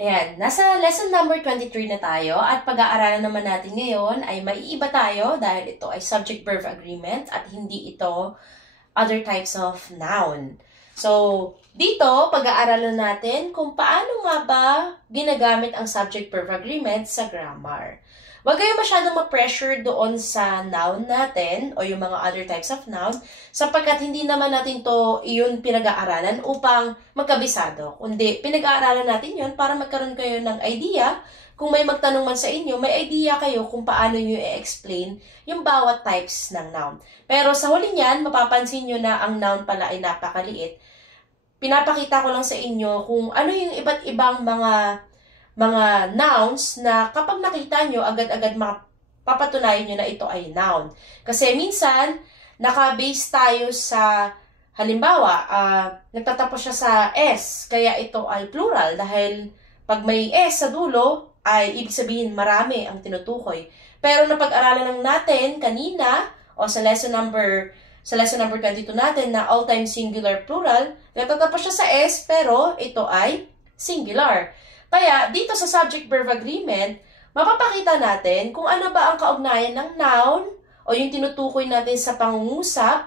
Ayan, nasa lesson number 23 na tayo at pag-aaralan naman natin ngayon ay maiiba tayo dahil ito ay subject-verb agreement at hindi ito other types of noun. So, dito pag-aaralan natin kung paano nga ba ginagamit ang subject-verb agreement sa grammar. Huwag kayo masyadong ma-pressure doon sa noun natin o yung mga other types of noun sapagkat hindi naman natin to iyon pinag-aaralan upang magkabisado. Kundi pinag-aaralan natin yun para magkaroon kayo ng idea. Kung may magtanong man sa inyo, may idea kayo kung paano nyo i-explain yung bawat types ng noun. Pero sa huli niyan, mapapansin nyo na ang noun pala ay napakaliit. Pinapakita ko lang sa inyo kung ano yung iba't ibang mga nouns na kapag nakita nyo, agad-agad mapapatunayan nyo na ito ay noun. Kasi minsan, naka-base tayo sa, halimbawa, nagtatapos siya sa S, kaya ito ay plural dahil pag may S sa dulo, ay ibig sabihin marami ang tinutukoy. Pero napag-aralan lang natin kanina, o sa lesson number 22 natin na all-time singular plural, nagtatapos siya sa S, pero ito ay singular. Kaya, dito sa subject-verb agreement, mapapakita natin kung ano ba ang kaugnayan ng noun o yung tinutukoy natin sa pangungusap,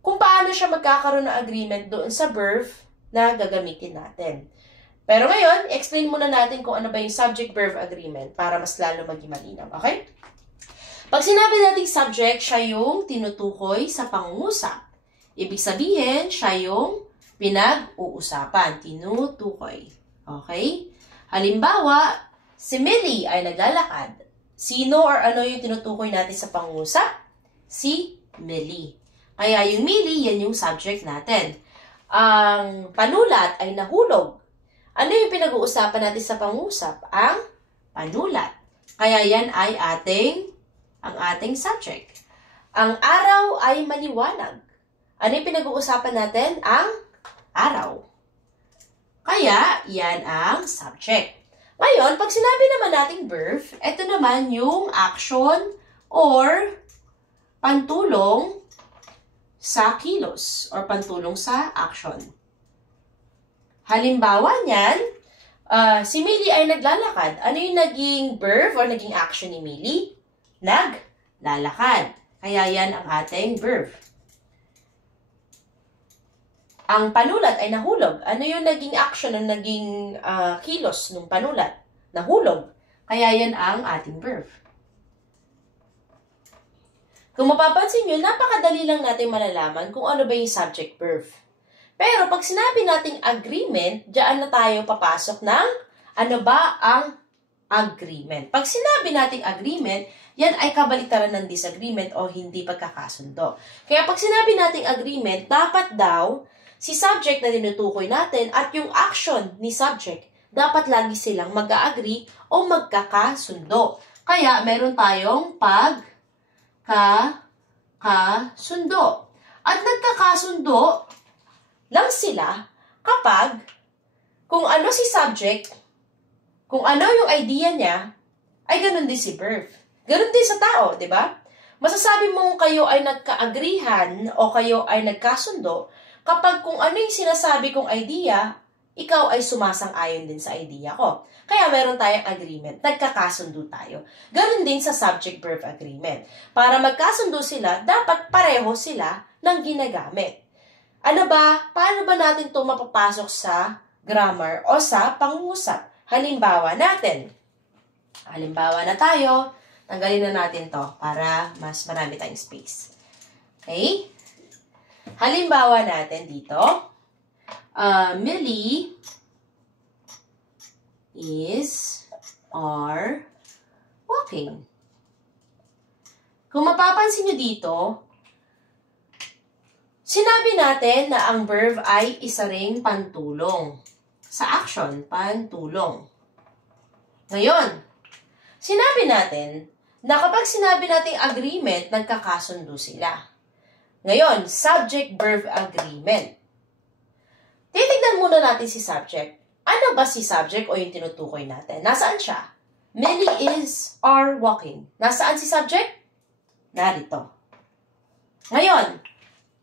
kung paano siya magkakaroon ng agreement doon sa verb na gagamitin natin. Pero ngayon, explain muna natin kung ano ba yung subject-verb agreement para mas lalo maging malinaw. Okay? Pag sinabi nating subject, siya yung tinutukoy sa pangungusap. Ibig sabihin, siya yung pinag-uusapan, tinutukoy. Okay? Halimbawa, si Millie ay naglalakad. Sino or ano yung tinutukoy natin sa pangungusap? Si Millie. Kaya yung Millie, yan yung subject natin. Ang panulat ay nahulog. Ano yung pinag-uusapan natin sa pangungusap? Ang panulat. Kaya yan ay ang ating subject. Ang araw ay maliwanag. Ano yung pinag-uusapan natin? Ang araw. Kaya, yan ang subject. Ngayon, pag sinabi naman nating verb, ito naman yung action or pantulong sa kilos or pantulong sa action. Halimbawa niyan, si Millie ay naglalakad. Ano yung naging verb or naging action ni Millie? Naglalakad. Kaya yan ang ating verb. Ang panulat ay nahulog. Ano yung naging action, ang naging kilos ng panulat? Nahulog. Kaya yan ang ating verb. Kung mapapansin nyo, napakadali lang natin malalaman kung ano ba yung subject-verb. Pero pag sinabi nating agreement, diyan na tayo papasok ng ano ba ang agreement. Pag sinabi nating agreement, yan ay kabaliktaran ng disagreement o hindi pagkakasundo. Kaya pag sinabi nating agreement, dapat daw si subject na tinutukoy natin at yung action ni subject, dapat lagi silang mag-agree o magkakasundo. Kaya meron tayong pagkakasundo. At nagkakasundo lang sila kapag kung ano si subject, kung ano yung idea niya, ay ganun din si verb. Ganun din sa tao, di ba? Masasabi mong kayo ay nagka-agreehan o kayo ay nagkasundo kapag kung ano yung sinasabi kong idea, ikaw ay sumasang-ayon din sa idea ko. Kaya meron tayong agreement, nagkakasundo tayo. Ganon din sa subject-verb agreement. Para magkasundo sila, dapat pareho sila ng ginagamit. Ano ba? Paano ba natin ito mapapasok sa grammar o sa pangungusap? Halimbawa natin. Halimbawa na tayo. Tanggalin na natin to para mas marami tayong space. Okay? Halimbawa natin dito, Millie are walking. Kung mapapansin nyo dito, sinabi natin na ang verb ay isa ring pantulong. Sa action, pantulong. Ngayon, sinabi natin na kapag sinabi natin agreement, nagkakasundo sila. Ngayon, subject-verb agreement. Titignan muna natin si subject. Ano ba si subject o yung tinutukoy natin? Nasaan siya? Millie are walking. Nasaan si subject? Narito. Ngayon,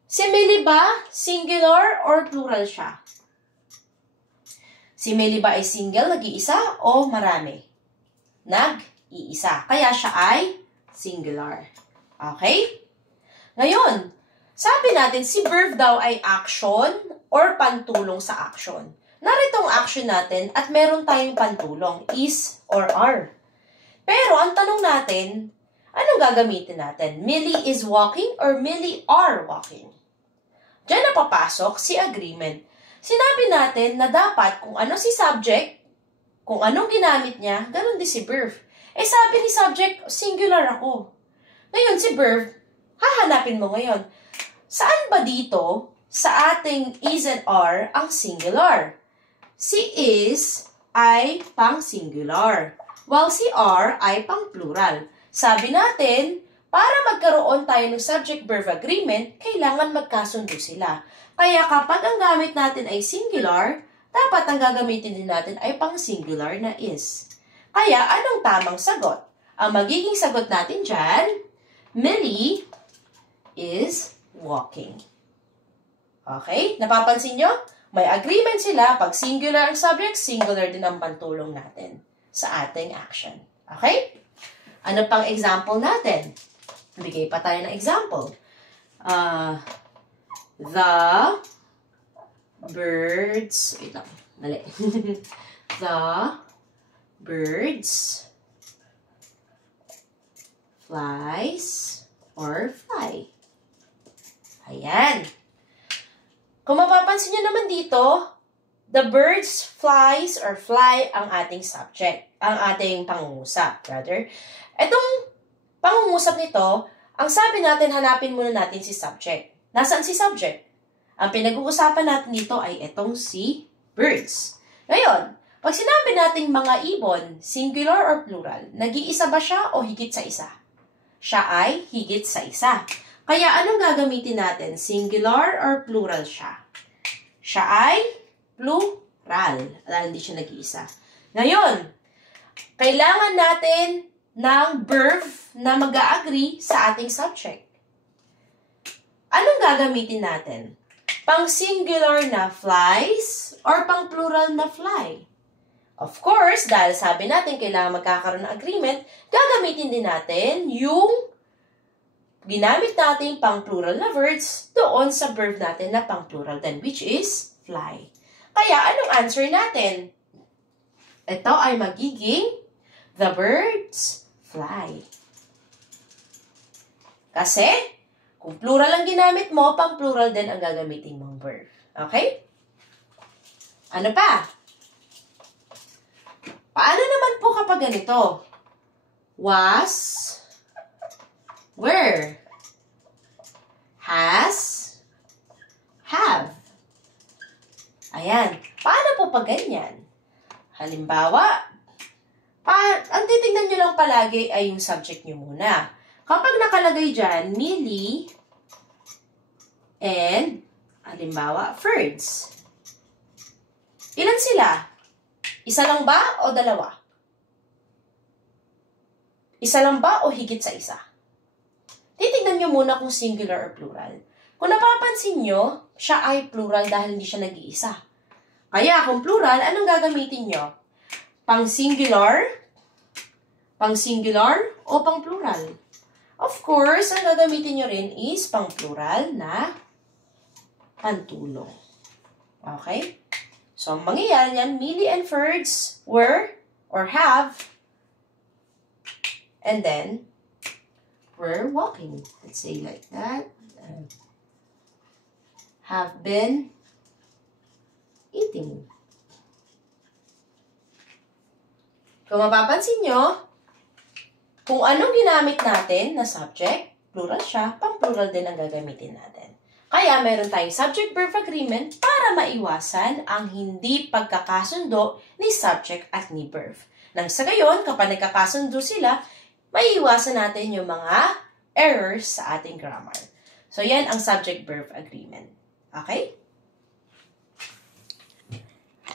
si Millie ba singular or plural siya? Si Millie ba ay single, nag-iisa, o marami? Nag-iisa. Kaya siya ay singular. Okay? Ngayon, sabi natin, si verb daw ay action or pantulong sa action. Narito ang action natin at meron tayong pantulong, is or are. Pero ang tanong natin, anong gagamitin natin? Millie is walking or Millie are walking? Diyan na papasok si agreement. Sinabi natin na dapat kung ano si subject, kung anong ginamit niya, ganun din si verb. Sabi ni subject, singular ako. Ngayon si verb, hahanapin mo ngayon. Saan ba dito sa ating is and are ang singular? Si is ay pang singular, while si are ay pang plural. Sabi natin, para magkaroon tayo ng subject-verb agreement, kailangan magkasundo sila. Kaya kapag ang gamit natin ay singular, dapat ang gagamitin din natin ay pang singular na is. Kaya anong tamang sagot? Ang magiging sagot natin dyan, Millie is walking. Okay? Napapansin nyo? May agreement sila. Pag singular ang subject, singular din ang pantulong natin sa ating action. Okay? Ano pang example natin? Bigay pa tayo ng example. The birds, wait lang, mali. The birds flies or fly. Ayan. Kung mapapansin nyo naman dito, the birds flies or fly ang ating subject, ang ating pangungusap, rather. Itong pangungusap nito, ang sabi natin, hanapin muna natin si subject. Nasaan si subject? Ang pinag-uusapan natin dito ay itong si birds. Ngayon, pag sinabi nating mga ibon, singular or plural, nag-iisa ba siya o higit sa isa? Siya ay higit sa isa. Kaya anong gagamitin natin? Singular or plural siya? Siya ay plural. Dahil hindi siya nag-iisa. Ngayon, kailangan natin ng verb na mag-a-agree sa ating subject. Anong gagamitin natin? Pang singular na flies or pang plural na fly? Of course, dahil sabi natin kailangan magkakaroon ng agreement, gagamitin din natin yung ginamit natin pang plural na verbs doon sa verb natin na pang plural din, which is fly. Kaya anong answer natin? Ito ay magiging the birds fly. Kasi, kung plural ang ginamit mo, pang plural din ang gagamitin mong verb. Okay? Ano pa? Paano naman po kapag ganito? Was, were, has, have. Ayan. Paano po pag ganyan? Halimbawa, ang titignan nyo lang palagi ay yung subject nyo muna. Kapag nakalagay dyan, Millie and, halimbawa, birds. Ilan sila? Isa lang ba o dalawa? Isa lang ba o higit sa isa? Titignan nyo muna kung singular or plural. Kung napapansin nyo, siya ay plural dahil hindi siya nag-iisa. Kaya kung plural, anong gagamitin nyo? Pang singular o pang plural? Of course, ang gagamitin nyo rin is pang plural na pantulong. Okay? So, ang mangyayari yan, Millie and birds were or have, and then, were walking. Let's say like that. Have been eating. Kung mapapansin nyo, kung anong ginamit natin na subject, plural siya, pang-plural din ang gagamitin natin. Kaya meron tayong subject-verb agreement para maiwasan ang hindi pagkakasundo ni subject at ni verb. Nang sa gayon, kapag nagkakasundo sila, maiiwasan natin yung mga errors sa ating grammar. So, yan ang subject-verb agreement. Okay?